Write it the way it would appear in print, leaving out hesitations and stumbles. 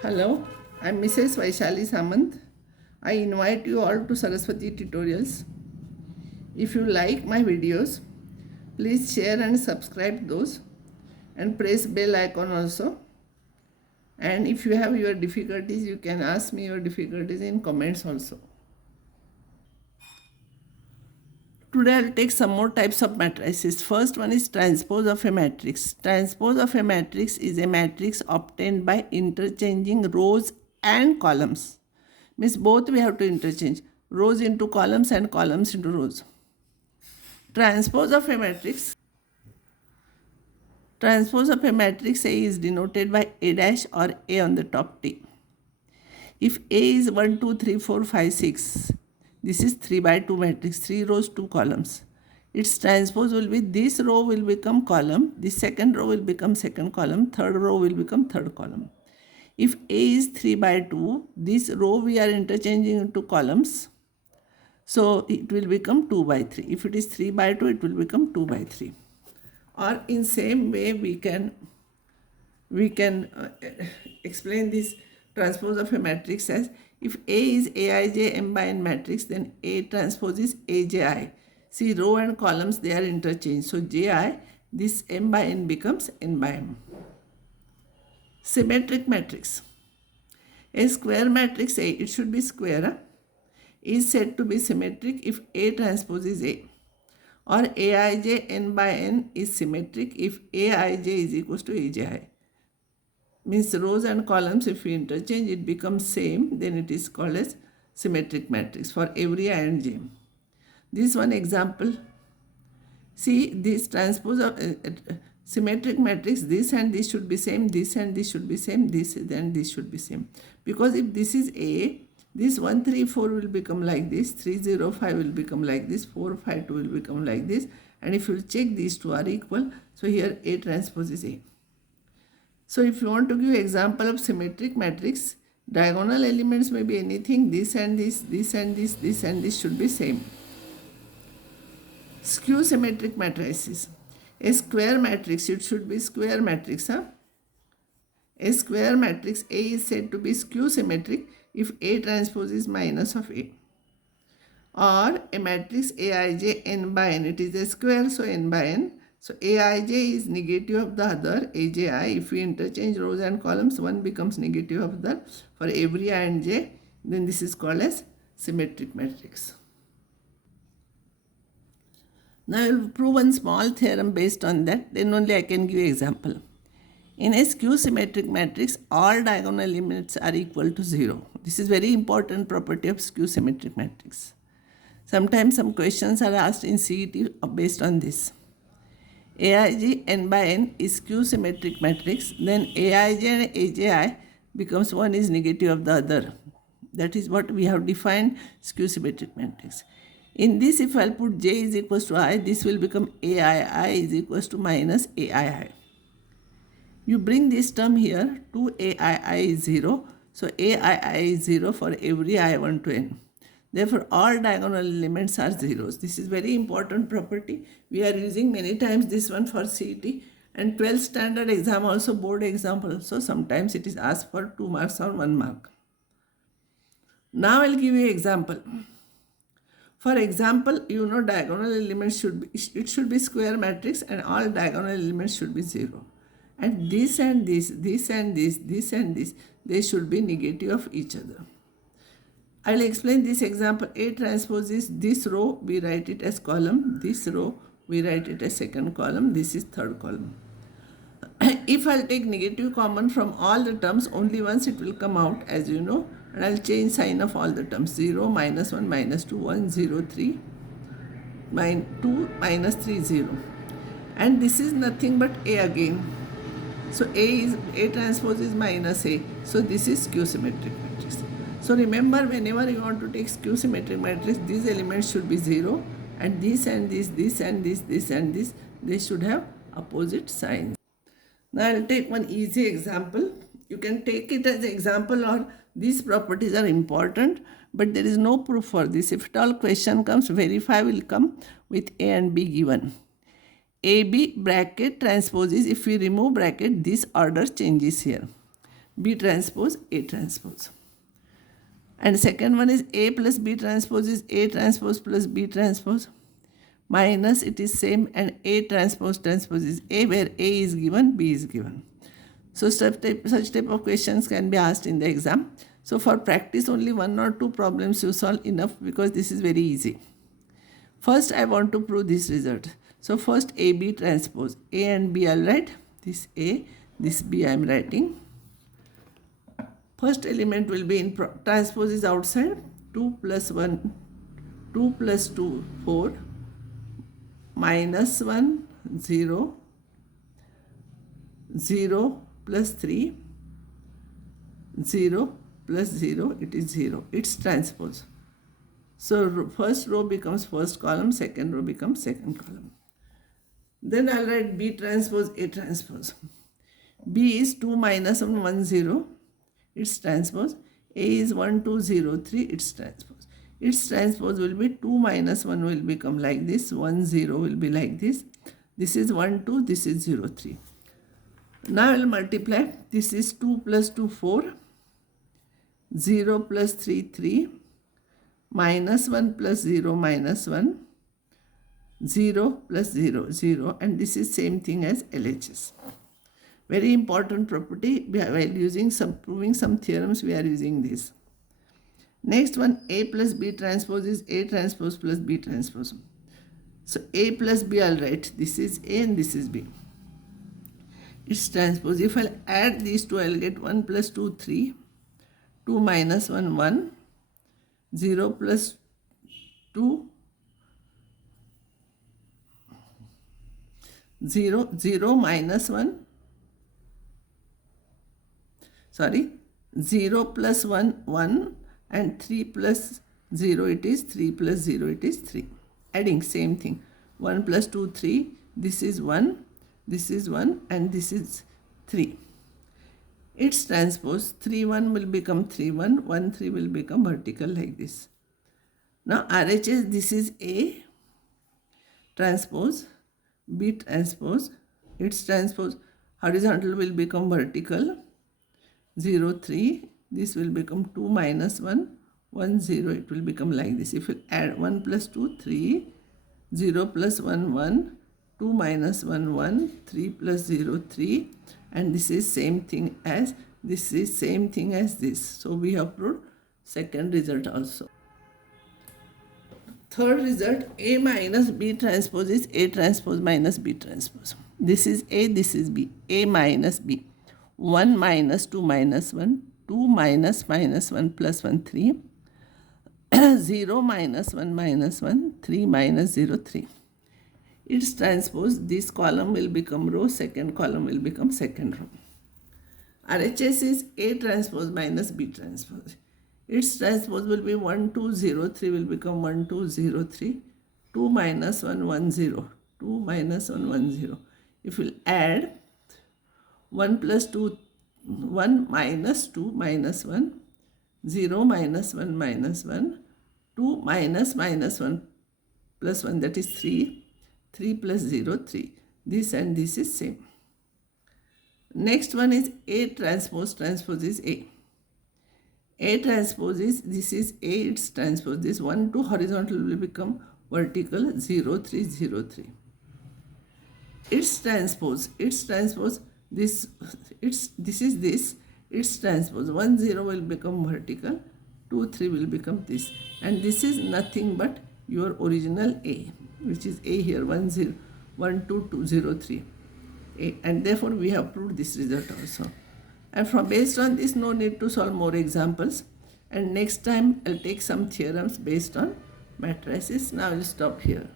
Hello, I'm Mrs. Vaishali Samant. I invite you all to Saraswati tutorials. If you like my videos, please share and subscribe those and press bell icon also. And if you have your difficulties, you can ask me your difficulties in comments also. Today I'll take some more types of matrices. First one is transpose of a matrix. Transpose of a matrix is a matrix obtained by interchanging rows and columns. Means both we have to interchange rows into columns and columns into rows. Transpose of a matrix. Transpose of a matrix A is denoted by A dash or A on the top T. If A is 1, 2, 3, 4, 5, 6, this is 3 by 2 matrix, 3 rows, 2 columns. Its transpose will be this row will become column, this second row will become second column, third row will become third column. If A is 3 by 2, this row we are interchanging into columns. So it will become 2 by 3. If it is 3 by 2, it will become 2 by 3. Or in same way we can explain this transpose of a matrix as if A is Aij m by n matrix, then A transpose is Aj. See, row and columns, they are interchanged. So Ji, this m by n becomes n by m. Symmetric matrix. A square matrix A, it should be square, is said to be symmetric if A transpose is A. Or Aij n by n is symmetric if Aij is equals to Aj. Means rows and columns, if we interchange, it becomes same, then it is called as symmetric matrix for every I and j. This one example. See, this transpose of symmetric matrix, this and this should be same, this and this should be same, this and this should be same. Because if this is A, this 1, 3, 4 will become like this, 3, 0, 5 will become like this, 4, 5, 2 will become like this. And if you check, these two are equal. So here A transpose is A. So if you want to give example of symmetric matrix, diagonal elements may be anything, this and this, this and this and this should be same. Skew symmetric matrices. A square matrix, it should be square matrix. A square matrix A is said to be skew symmetric if A transpose is minus of A. Or a matrix Aij n by n, it is a square, so n by n. So Aij is negative of the other, Aj. If we interchange rows and columns, one becomes negative of the other. For every I and j, then this is called as symmetric matrix. Now I will prove one small theorem based on that, then only I can give example. In a skew symmetric matrix, all diagonal elements are equal to 0. This is very important property of skew symmetric matrix. Sometimes some questions are asked in CET based on this. Aij n by n is skew symmetric matrix, then Aij and Aj becomes one is negative of the other. That is what we have defined skew symmetric matrix. In this, if I'll put j is equals to I, this will become Aii is equals to minus Aii. You bring this term here, 2Aii is 0. So Aii is 0 for every I1 to n. Therefore, all diagonal elements are zeros. This is very important property. We are using many times this one for CET and 12th standard exam also, board example also. Sometimes it is asked for 2 marks or 1 mark. Now I'll give you example. For example, you know diagonal elements should be, it should be square matrix and all diagonal elements should be 0. And this and this, this and this, this and this, they should be negative of each other. I will explain this example. A transpose is this row, we write it as column. This row, we write it as second column. This is third column. If I will take negative common from all the terms, only once it will come out, as you know. And I will change sign of all the terms. 0, minus 1, minus 2, 1, 0, 3, 2, minus 3, 0. And this is nothing but A again. So A transpose is minus A. So this is skew symmetric matrix. So remember, whenever you want to take skew symmetric matrix, these elements should be 0. And this and this, this and this, this and this, they should have opposite signs. Now I will take one easy example. You can take it as an example, or these properties are important, but there is no proof for this. If at all question comes, verify will come with A and B given. AB bracket transposes, if we remove bracket, this order changes here. B transpose A transpose. And second one is A plus B transpose is A transpose plus B transpose, minus it is same, and A transpose transpose is A, where A is given, B is given. So such type of questions can be asked in the exam. So for practice, only 1 or 2 problems you solve enough, because this is very easy. First, I want to prove this result. So first, AB transpose. A and B I'll write. This A, this B I am writing. First element will be in transpose is outside. 2 plus 1, 2 plus 2, 4, minus 1, 0, 0 plus 3, 0 plus 0, it is 0. It's transpose. So first row becomes first column, second row becomes second column. Then I'll write B transpose A transpose. B is 2 minus 1, 1, 0. Its transpose. A is 1, 2, 0, 3. Its transpose. Its transpose will be 2 minus 1 will become like this. 1, 0 will be like this. This is 1, 2. This is 0, 3. Now I will multiply. This is 2 plus 2, 4. 0 plus 3, 3. Minus 1 plus 0, minus 1. 0 plus 0, 0. And this is same thing as LHS. Very important property. While proving some theorems, we are using this. Next one, A plus B transpose is A transpose plus B transpose. So A plus B I'll write. This is A and this is B. Its transpose. If I'll add these two, I'll get 1 plus 2, 3. 2 minus 1, 1. 0 plus 2, 0, 0 minus 1. Sorry, 0 plus 1, 1, and 3 plus 0, it is 3 plus 0, it is 3. Adding, same thing. 1 plus 2, 3. This is 1, this is 1, and this is 3. Its transpose, 3, 1 will become 3, 1, 1, 3 will become vertical like this. Now RHS, this is A transpose, B transpose. Its transpose, horizontal will become vertical. 0, 3, this will become 2 minus 1, 1, 0, it will become like this. If you add 1 plus 2, 3, 0 plus 1, 1, 2 minus 1, 1, 3 plus 0, 3, and this is same thing as this. So we have proved second result also. Third result, A minus B transpose is A transpose minus B transpose. This is A, this is B. A minus B. 1 minus 2 minus 1, 2 minus minus 1 plus 1, 3, 0 minus 1 minus 1, 3 minus 0, 3. Its transpose, this column will become row, second column will become second row. RHS is A transpose minus B transpose. Its transpose will be 1, 2, 0, 3 will become 1, 2, 0, 3, 2 minus 1, 1, 0, 2 minus 1, 1, 0. If we add 1 plus 2, 1 minus 2 minus 1, 0 minus 1 minus 1, 2 minus minus 1 plus 1, that is 3, 3 plus 0, 3. This and this is same. Next one is A transpose is A. A transpose is, this is A, its transpose. This 1, 2 horizontal will become vertical, 0, 3, 0, 3. Its transpose, this is this, its transpose. 1, 0 will become vertical, 2, 3 will become this. And this is nothing but your original A, which is A here, 1, 0, 1, 2, 2, 0, 3. A. And therefore we have proved this result also. And based on this, no need to solve more examples. And next time I'll take some theorems based on matrices. Now I'll stop here.